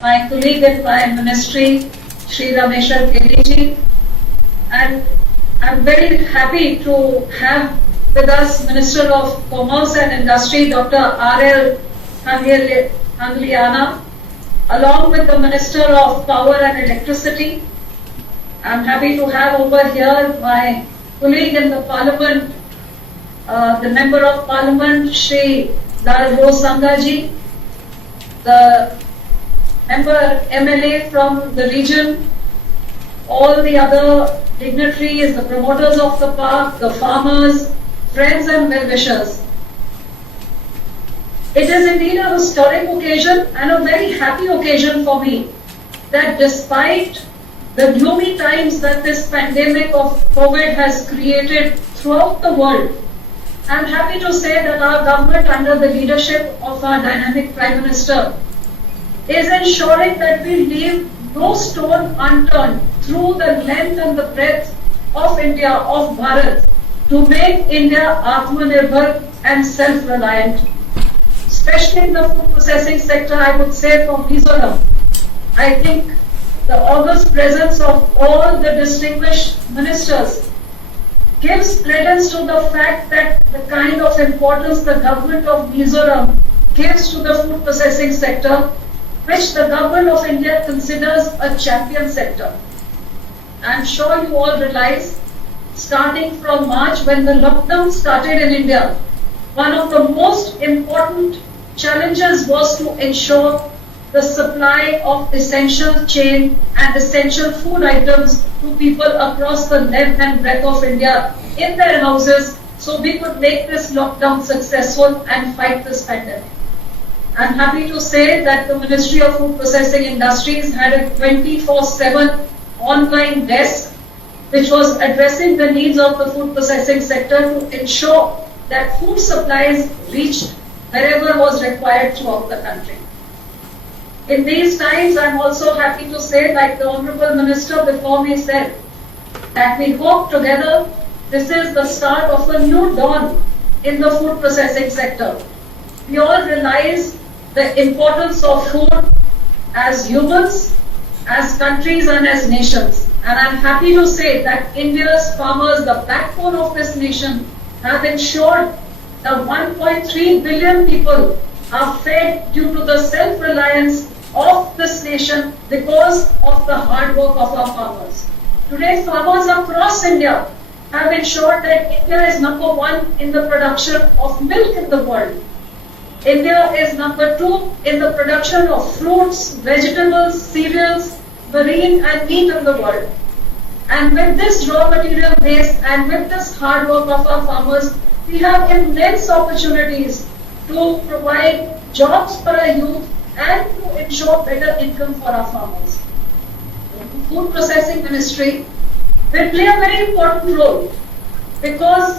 my colleague in my ministry, Shri Rameshwar Keji, and I'm very happy to have with us Minister of Commerce and Industry, Dr. R.L. Angliana, along with the Minister of Power and Electricity. I'm happy to have over here my colleague in the Parliament, the Member of Parliament, Shri Lalro Sangaji, the Member MLA from the region, all the other dignitaries, the promoters of the park, the farmers, friends and well-wishers. It is indeed a historic occasion and a very happy occasion for me that despite the gloomy times that this pandemic of COVID has created throughout the world, I am happy to say that our government, under the leadership of our dynamic Prime Minister, is ensuring that we leave no stone unturned through the length and the breadth of India, of Bharat, to make India Atmanirbhar and self-reliant. Especially in the food processing sector, I would say for Mizoram, I think the august presence of all the distinguished ministers gives credence to the fact that the kind of importance the government of Mizoram gives to the food processing sector, which the government of India considers a champion sector. I'm sure you all realize, starting from March when the lockdown started in India, one of the most important challenges was to ensure the supply of essential chain and essential food items to people across the length and breadth of India in their houses, so we could make this lockdown successful and fight this pandemic. I'm happy to say that the Ministry of Food Processing Industries had a 24/7 online desk which was addressing the needs of the food processing sector to ensure that food supplies reached wherever was required throughout the country. In these times, I'm also happy to say, like the Honourable Minister before me said, that we hope together this is the start of a new dawn in the food processing sector. We all realize the importance of food as humans, as countries and as nations. And I'm happy to say that India's farmers, the backbone of this nation, have ensured that 1.3 billion people are fed due to the self-reliance of this nation because of the hard work of our farmers. Today, farmers across India have ensured that India is number one in the production of milk in the world. India is number 2 in the production of fruits, vegetables, cereals, marine and meat in the world. And with this raw material base and with this hard work of our farmers, we have immense opportunities to provide jobs for our youth and to ensure better income for our farmers. The Food Processing Ministry will play a very important role, because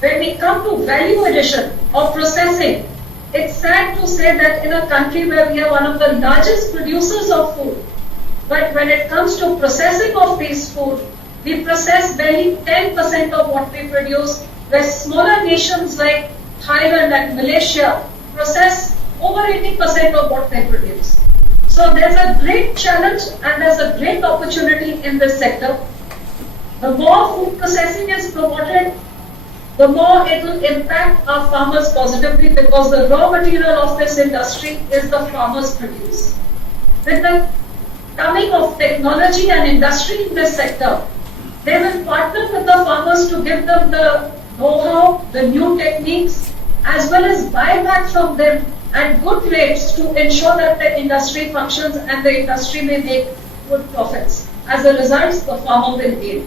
when we come to value addition or processing, it's sad to say that in a country where we are one of the largest producers of food, but when it comes to processing of these food, we process barely 10% of what we produce, where smaller nations like Thailand and Malaysia process over 80% of what they produce. So there's a great challenge and there's a great opportunity in this sector. The more food processing is promoted, the more it will impact our farmers positively, because the raw material of this industry is the farmers' produce. With the coming of technology and industry in this sector, they will partner with the farmers to give them the know-how, the new techniques, as well as buy back from them at good rates to ensure that the industry functions and the industry may make good profits. As a result, the farmer will gain.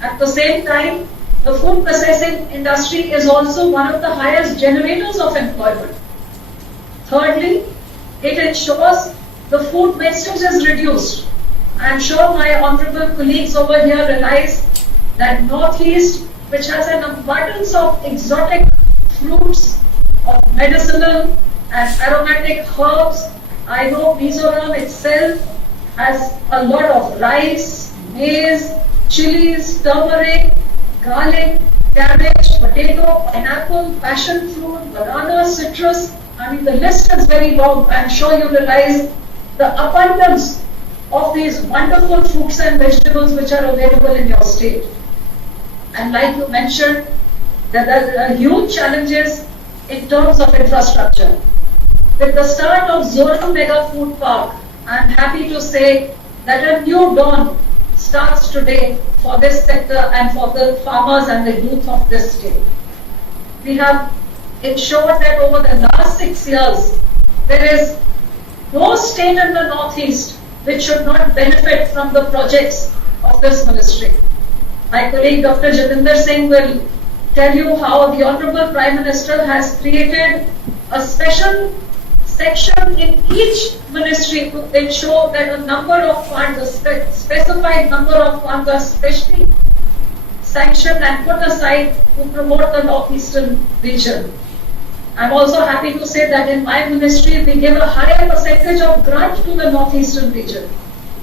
At the same time, the food processing industry is also one of the highest generators of employment. Thirdly, it ensures the food wastage is reduced. I am sure my honourable colleagues over here realize that Northeast, which has an abundance of exotic fruits, of medicinal and aromatic herbs, I know Mizoram itself has a lot of rice, maize, chilies, turmeric, garlic, cabbage, potato, pineapple, passion fruit, banana, citrus. I mean, the list is very long. I'm sure you realize the abundance of these wonderful fruits and vegetables which are available in your state. And like you mentioned, there are huge challenges in terms of infrastructure. With the start of Zoram Mega Food Park, I am happy to say that a new dawn starts today for this sector and for the farmers and the youth of this state. We have ensured that over the last 6 years, there is no state in the Northeast which should not benefit from the projects of this ministry. My colleague Dr. Jatinder Singh will tell you how the Honorable Prime Minister has created a special section in each ministry to ensure that a number of funds, a specified number of funds are specially sanctioned and put aside to promote the Northeastern region. I'm also happy to say that in my ministry we give a higher percentage of grant to the Northeastern region.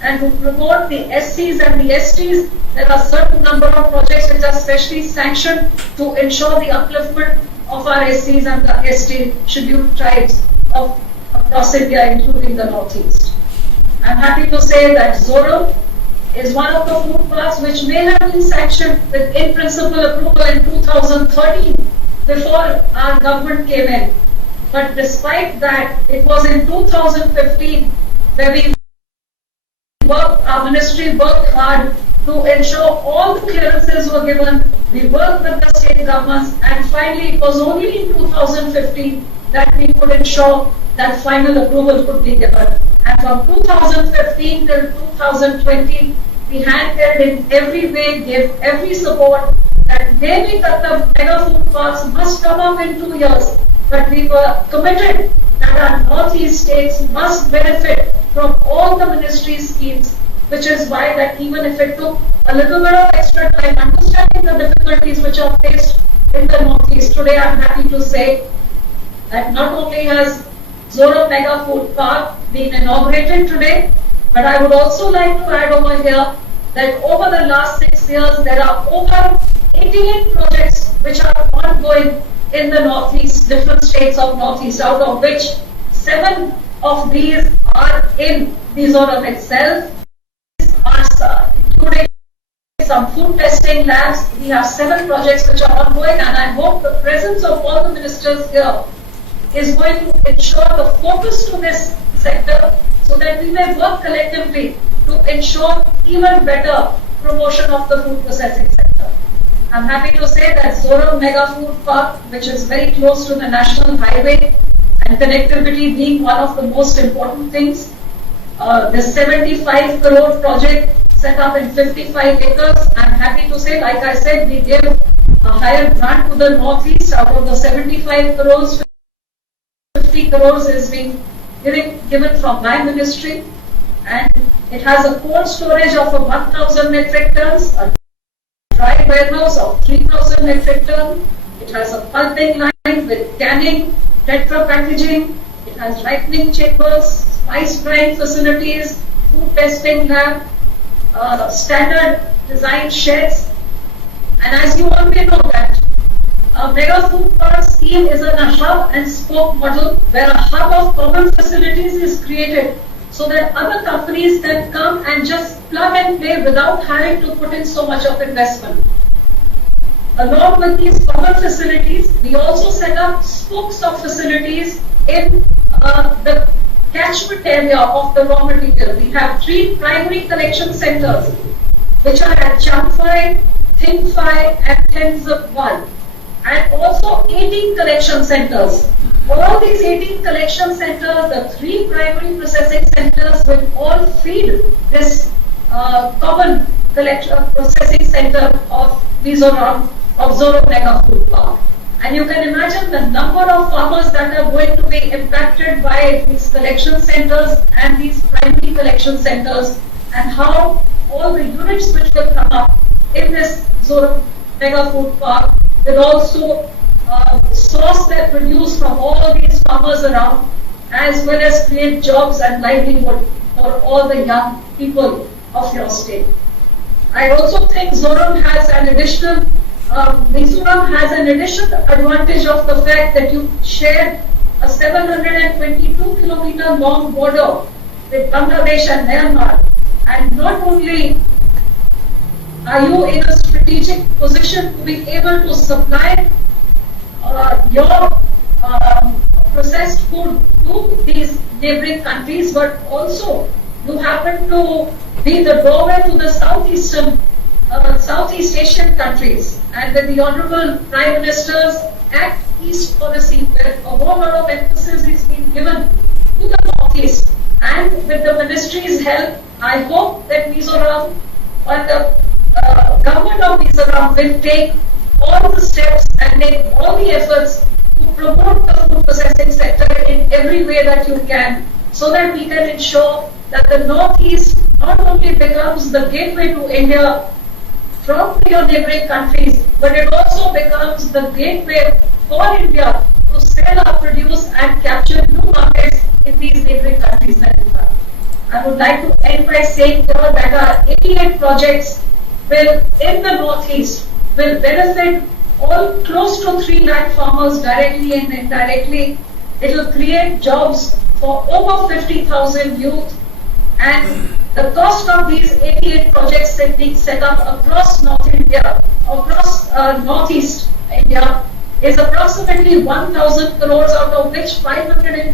And to promote the SCs and the STs, there are certain number of projects which are specially sanctioned to ensure the upliftment of our SCs and the ST scheduled tribes of across India, including the Northeast. I'm happy to say that Zoram is one of the food parks which may have been sanctioned with in-principle approval in 2013 before our government came in. But despite that, it was in 2015 where our ministry worked hard to ensure all the clearances were given. We worked with the state governments, and finally it was only in 2015 that we could ensure that final approval could be given. And from 2015 till 2020, we handheld in every way, gave every support that maybe that the mega food parks must come up in 2 years, but we were committed that our Northeast states must benefit from all the ministry schemes, which is why that even if it took a little bit of extra time understanding the difficulties which are faced in the Northeast, today I'm happy to say that not only has Zoram Mega Food Park been inaugurated today, but I would also like to add over here that over the last 6 years, there are over 88 projects which are ongoing in the Northeast, different states of Northeast, out of which 7 of these are in Mizoram itself, are including some food testing labs. We have 7 projects which are ongoing, and I hope the presence of all the ministers here is going to ensure the focus to this sector so that we may work collectively to ensure even better promotion of the food processing sector. I'm happy to say that Zoram Mega Food Park, which is very close to the national highway and connectivity being one of the most important things, the 75 crore project set up in 55 acres, I'm happy to say, like I said, we gave a higher grant to the Northeast. Out of the 75 crores, 50 crores is being given from my ministry, and it has a cold storage of 1,000 metric tons, a dry warehouse of 3,000 metric tons. It has a pulping line with canning, tetra packaging. It has ripening chambers, spice drying facilities, food testing lab, standard design sheds. And as you all may know that a mega food park scheme is a hub and spoke model where a hub of common facilities is created so that other companies can come and just plug and play without having to put in so much of investment. Along with these common facilities, we also set up spokes of facilities in the catchment area of the raw material. We have 3 primary collection centers, which are at Champhai, Thingphai and Tenzapwal, and also 18 collection centers. All these 18 collection centers, the 3 primary processing centers will all feed this common processing center of Mizoram, of Zoram Mega Food Park. And you can imagine the number of farmers that are going to be impacted by these collection centers and these primary collection centers, and how all the units which will come up in this Zoram Mega Food Park will also source their produce from all of these farmers around, as well as create jobs and livelihood for all the young people of your state. I also think Zoram has an additional Mizoram has an additional advantage of the fact that you share a 722 kilometer long border with Bangladesh and Myanmar. And not only are you in a strategic position to be able to supply your processed food to these neighboring countries, but also you happen to be the doorway to the Southeast Asian countries. And with the Honorable Prime Minister's Act East policy, where a whole lot of emphasis is being given to the Northeast, and with the ministry's help, I hope that Mizoram and the government of Mizoram will take all the steps and make all the efforts to promote the food processing sector in every way that you can, so that we can ensure that the Northeast not only becomes the gateway to India from your neighboring countries, but it also becomes the gateway for India to sell our produce and capture new markets in these neighboring countries that we have. I would like to end by saying here that our 88 projects will, in the Northeast, will benefit all close to 3 lakh farmers directly and indirectly. It will create jobs for over 50,000 youth, and the cost of these 88 projects that being set up across North India, across Northeast India, is approximately 1,000 crores, out of which 520